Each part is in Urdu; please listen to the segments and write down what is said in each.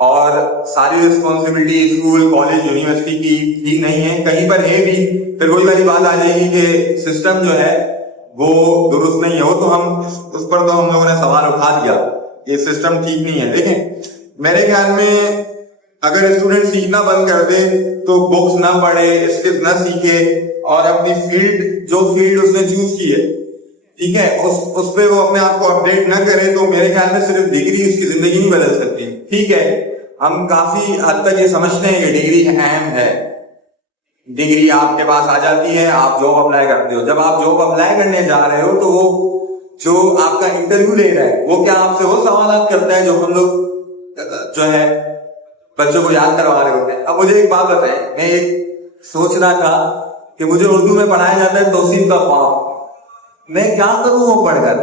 اور ساری رسپانسبلٹی اسکول کالج یونیورسٹی کی ٹھیک نہیں ہے, کہیں پر ہے بھی پھر وہی والی بات آ جائے گی کہ سسٹم جو ہے وہ درست نہیں ہے. وہ تو ہم اس پر تو ہم لوگوں نے سوال اٹھا دیا, یہ سسٹم ٹھیک نہیں ہے. دیکھیں میرے خیال میں اگر اسٹوڈنٹ سیکھنا بند کر دے تو بکس نہ پڑھے, اسکلز نہ سیکھے, اور اپنی فیلڈ جو فیلڈ اس نے چوز کی ہے ٹھیک ہے اس پہ وہ اپنے آپ کو اپڈیٹ نہ کرے, تو میرے خیال میں صرف ڈگری اس کی زندگی نہیں بدل سکتی. ٹھیک ہے ہم کافی حد تک یہ سمجھتے ہیں کہ ڈگری اہم ہے, ڈگری آپ کے پاس آ جاتی ہے, آپ جاب اپلائی کرتے ہو. جب آپ جاب اپلائی کرنے جا رہے ہو تو وہ جو آپ کا انٹرویو لے رہا ہے وہ کیا آپ سے وہ سوالات کرتا ہے جو ہم لوگ جو ہے بچوں کو یاد کروا رہے ہوتے ہیں. اب مجھے ایک بات بتائیں, میں ایک سوچ رہا تھا کہ مجھے اردو میں پڑھایا جاتا ہے توصیف کا فارم, میں کیا کروں وہ پڑھ کر؟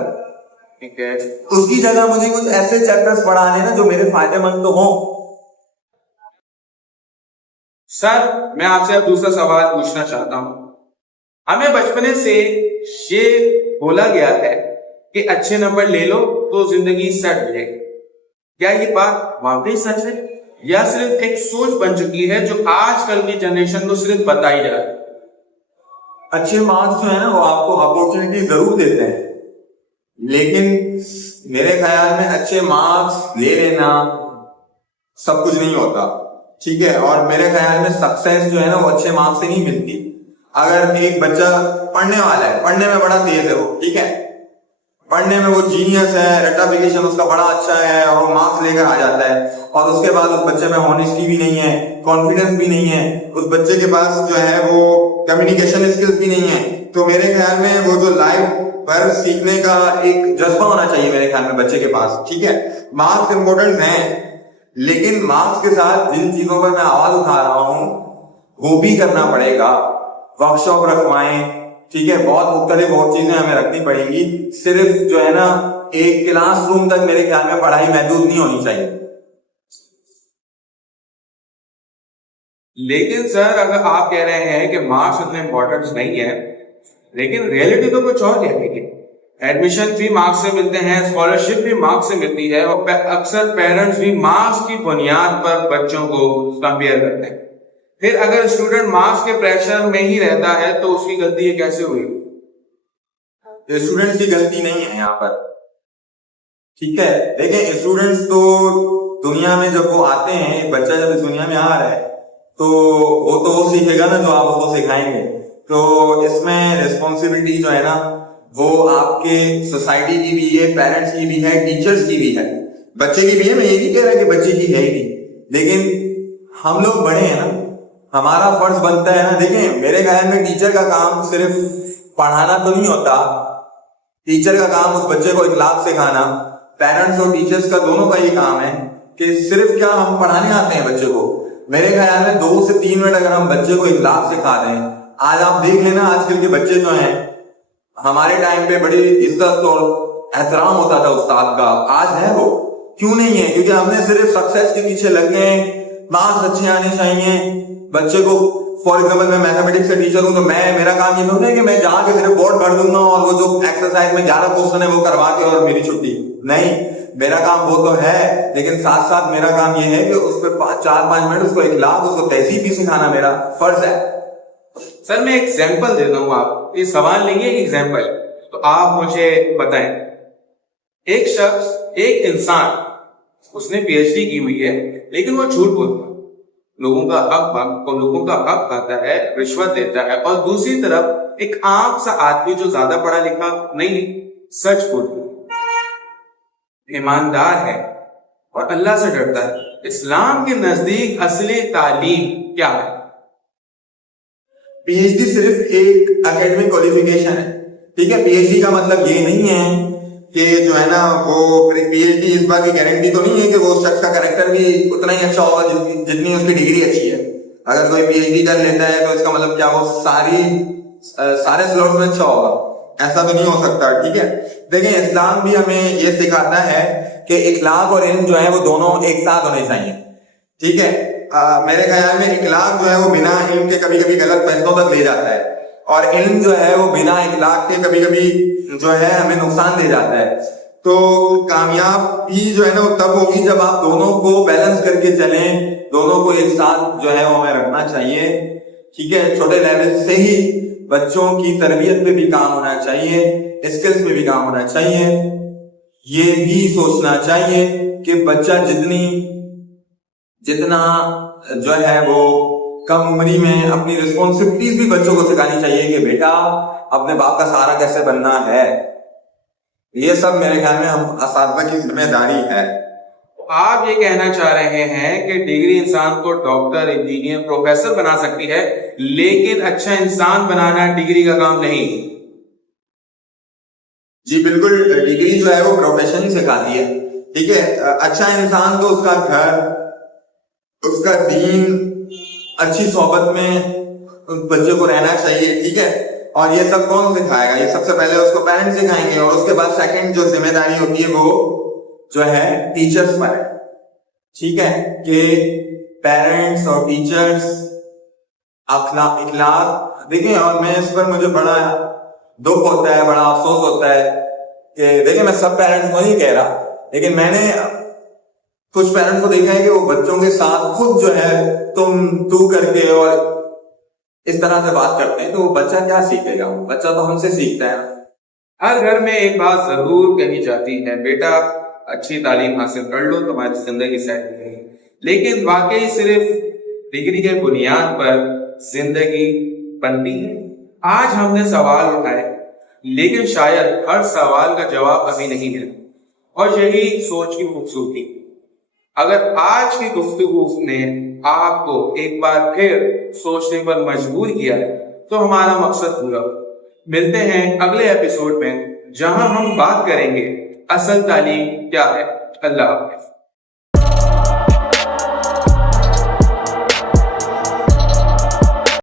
ٹھیک ہے اس کی جگہ مجھے کچھ ایسے چیپٹرز پڑھانے نا جو میرے فائدے مند تو ہوں. سر میں آپ سے اب دوسرا سوال پوچھنا چاہتا ہوں. ہمیں بچپنے سے یہ بولا گیا ہے کہ اچھے نمبر لے لو تو زندگی سیٹ رہے گی. کیا یہ بات واقعی سچ ہے یا صرف ایک سوچ بن چکی ہے جو آج کل کی جنریشن کو صرف بتائی جا رہی ہے؟ اچھے مارکس جو ہے نا وہ آپ کو اپورچونٹی ضرور دیتے ہیں, لیکن میرے خیال میں اچھے مارکس لے لینا سب کچھ نہیں ہوتا. ٹھیک ہے, اور میرے خیال میں سکسیس جو ہے نا وہ اچھے مارکس سے نہیں ملتی. اگر ایک بچہ پڑھنے والا ہے, پڑھنے میں بڑا تیز ہے وہ, ٹھیک ہے پڑھنے میں وہ جینیس ہے, ریٹافیکیشن اس کا بڑا اچھا ہے, اور وہ مارکس لے کر آ جاتا ہے, اور اس کے بعد اس بچے میں ہونیسٹی بھی نہیں ہے, کانفیڈنس بھی نہیں ہے, اس بچے کے پاس جو ہے وہ کمیونیکیشن اسکلز بھی نہیں ہے, تو میرے خیال میں وہ جو لائف پر سیکھنے کا ایک جذبہ ہونا چاہیے میرے خیال میں بچے کے پاس. ٹھیک ہے مارکس امپورٹنٹ ہیں, لیکن مارکس کے ساتھ جن چیزوں پر میں آواز اٹھا رہا ہوں وہ بھی کرنا پڑے گا. ورک شاپ رکھوائیں, ٹھیک ہے بہت مختلف اور چیزیں ہمیں رکھنی پڑیں گی. صرف جو ہے نا ایک کلاس روم تک میرے خیال میں پڑھائی محدود نہیں ہونی چاہیے. لیکن سر اگر آپ کہہ رہے ہیں کہ مارکس اتنے امپورٹنٹ نہیں ہے, لیکن ریئلٹی تو کچھ اور کہہ رہی ہے. ایڈمیشن بھی مارکس سے ملتے ہیں, اسکالرشپ بھی مارکس سے ملتی ہے, اور اکثر پیرنٹس بھی مارکس کی بنیاد پر بچوں کو کمپیئر کرتے ہیں. پھر اگر اسٹوڈنٹ مارکس کے پریشر میں ہی رہتا ہے تو اس کی غلطی یہ کیسے ہوئی؟ اسٹوڈنٹس کی غلطی نہیں ہے یہاں پر. ٹھیک ہے دیکھیں اسٹوڈنٹس تو دنیا میں جب وہ آتے ہیں, بچہ جب اس دنیا میں آ رہا ہے تو وہ سیکھے گا نا جو آپ اس کو سکھائیں گے. تو اس میں ریسپانسبلٹی جو ہے نا وہ آپ کے سوسائٹی کی بھی ہے, پیرنٹس کی بھی ہے, ٹیچرز کی بھی ہے, بچے کی بھی ہے. میں یہ نہیں کہہ رہا کہ بچے کی ہے ہی, لیکن ہم لوگ بڑے ہیں نا, ہمارا فرض بنتا ہے نا. دیکھیں میرے خیال میں ٹیچر کا کام صرف پڑھانا تو نہیں ہوتا, ٹیچر کا کام اس بچے کو اخلاق سکھانا. پیرنٹس اور ٹیچرز کا دونوں کا یہ کام ہے کہ صرف کیا ہم پڑھانے آتے ہیں بچے کو. میرے خیال میں 2 سے 3 منٹ اگر ہم بچے کو اخلاق سکھا دیں. آج آپ دیکھ لینا آج کل کے بچے جو ہیں, ہمارے ٹائم پہ بڑی عزت اور احترام ہوتا تھا استاد کا, آج ہے وہ کیوں نہیں ہے؟ کیونکہ ہم نے صرف سکسیس کے پیچھے لگ گئے, مارکس اچھے آنے چاہیے بچے کو. فار ایگزامپل میں میتھمیٹکس کا ٹیچر ہوں تو میرا کام یہ نہیں ہے کہ میں جا کے صرف بورڈ بھر دوں گا اور وہ جو ایکسرسائز میں 11 کوشچن ہے وہ کروا کے اور میری چھٹی. نہیں, میرا کام وہ تو ہے, لیکن ساتھ ساتھ میرا کام یہ ہے کہ اس پہ 4-5 منٹ اس کو اخلاق, اس کو تہذیب بھی سکھانا میرا فرض ہے. سر میں ایگزامپل دیتا ہوں, آپ یہ سوال نہیں ہے, ایک ایگزامپل, تو آپ مجھے بتائیں. ایک شخص, ایک انسان, اس نے پی ایچ ڈی کی ہوئی ہے لیکن وہ جھوٹ بولتا ہے, لوگوں کا حق کھاتا ہے, رشوت دیتا ہے, اور دوسری طرف ایک عام سا آدمی جو زیادہ پڑھا لکھا نہیں, سچ بولتا ہے, ایماندار ہے اور اللہ سے ڈرتا ہے. اسلام کے نزدیک اصلی تعلیم کیا ہے؟ پی ایچ ڈی صرف ایک اکیڈمک کوالیفیکیشن ہے. ٹھیک ہے, پی ایچ ڈی کا مطلب یہ نہیں ہے کہ جو ہے نا وہ پی ایچ ڈی اس بات کی گارنٹی تو نہیں ہے کہ وہ شخص کا کریکٹر بھی اتنا ہی اچھا ہوگا جتنی اس کی ڈگری اچھی ہے. اگر کوئی پی ایچ ڈی کر لیتا ہے تو اس کا مطلب کیا وہ سارے سلوٹس میں اچھا ہوگا؟ ایسا تو نہیں ہو سکتا. ٹھیک ہے, دیکھیں اسلام بھی ہمیں یہ سکھاتا ہے کہ اخلاق اور علم جو ہے وہ دونوں ایک ساتھ ہونے چاہیے. ٹھیک ہے, میرے خیال میں اخلاق جو ہے وہ بنا علم کے کبھی کبھی غلط فیصلوں تک لے جاتا ہے, اور علم جو ہے وہ بنا اخلاق کے کبھی کبھی جو ہے ہمیں نقصان دے جاتا ہے. تو کامیابی جو ہے نا وہ تب ہوگی جب آپ دونوں کو بیلنس کر کے چلیں, دونوں کو ایک ساتھ جو ہے وہ ہمیں رکھنا چاہیے. ٹھیک ہے, چھوٹے لیول سے ہی بچوں کی تربیت پہ بھی کام ہونا چاہیے, اسکلز پہ بھی کام ہونا چاہیے. یہ بھی سوچنا چاہیے کہ بچہ جتنا جو ہے وہ کم عمری میں اپنی رسپانسبلٹیز بھی بچوں کو سکھانی چاہیے کہ بیٹا اپنے باپ کا سہارا کیسے بننا ہے. یہ سب میرے خیال میں ہم اساتذہ کی ذمہ داری ہے. آپ یہ کہنا چاہ رہے ہیں کہ ڈگری انسان کو ڈاکٹر, انجینئر, پروفیسر بنا سکتی ہے, لیکن اچھا انسان بنانا ڈگری کا کام نہیں. جی بالکل, ڈگری جو ہے وہ پروفیشن سکھاتی ہے. ٹھیک ہے, اچھا انسان تو اس کا گھر, اس کا دین, اچھی صحبت میں بچے کو رہنا چاہیے. ٹھیک ہے, اور یہ سب کون سکھائے گا؟ یہ سب سے پہلے اس کو پیرنٹس سکھائیں گے, اور اس کے بعد سیکنڈ جو ذمہ داری ہوتی ہے وہ جو ہے ٹیچرز پر ہے. ٹھیک ہے, کہ پیرنٹس اور ٹیچرز اخلاق دیکھیں. اور میں اس پر مجھے بڑا دکھ ہوتا ہے, بڑا افسوس ہوتا ہے کہ دیکھیں میں سب پیرنٹس کو نہیں کہہ رہا, لیکن میں نے کچھ پیرنٹس کو دیکھا ہے کہ وہ بچوں کے ساتھ خود جو ہے تو کر کے اور اس طرح سے بات کرتے ہیں, تو وہ بچہ کیا سیکھے گا؟ بچہ تو ہم سے سیکھتا ہے. ہر گھر میں ایک بات ضرور کہی جاتی ہے, بیٹا اچھی تعلیم حاصل کر لو تمہاری زندگی سیٹ ہو گئی. لیکن واقعی صرف ڈگری کے بنیاد پر زندگی بنتی ہے؟ آج ہم نے سوال اٹھائے, لیکن شاید ہر سوال کا جواب ابھی نہیں ملا, اور یہی سوچ کی خوبصورتی. اگر آج کی گفتگو نے آپ کو ایک بار پھر سوچنے پر مجبور کیا ہے تو ہمارا مقصد پورا. ملتے ہیں اگلے ایپیسوڈ میں, جہاں ہم بات کریں گے اصل تعلیم کیا ہے. اللہ حافظ.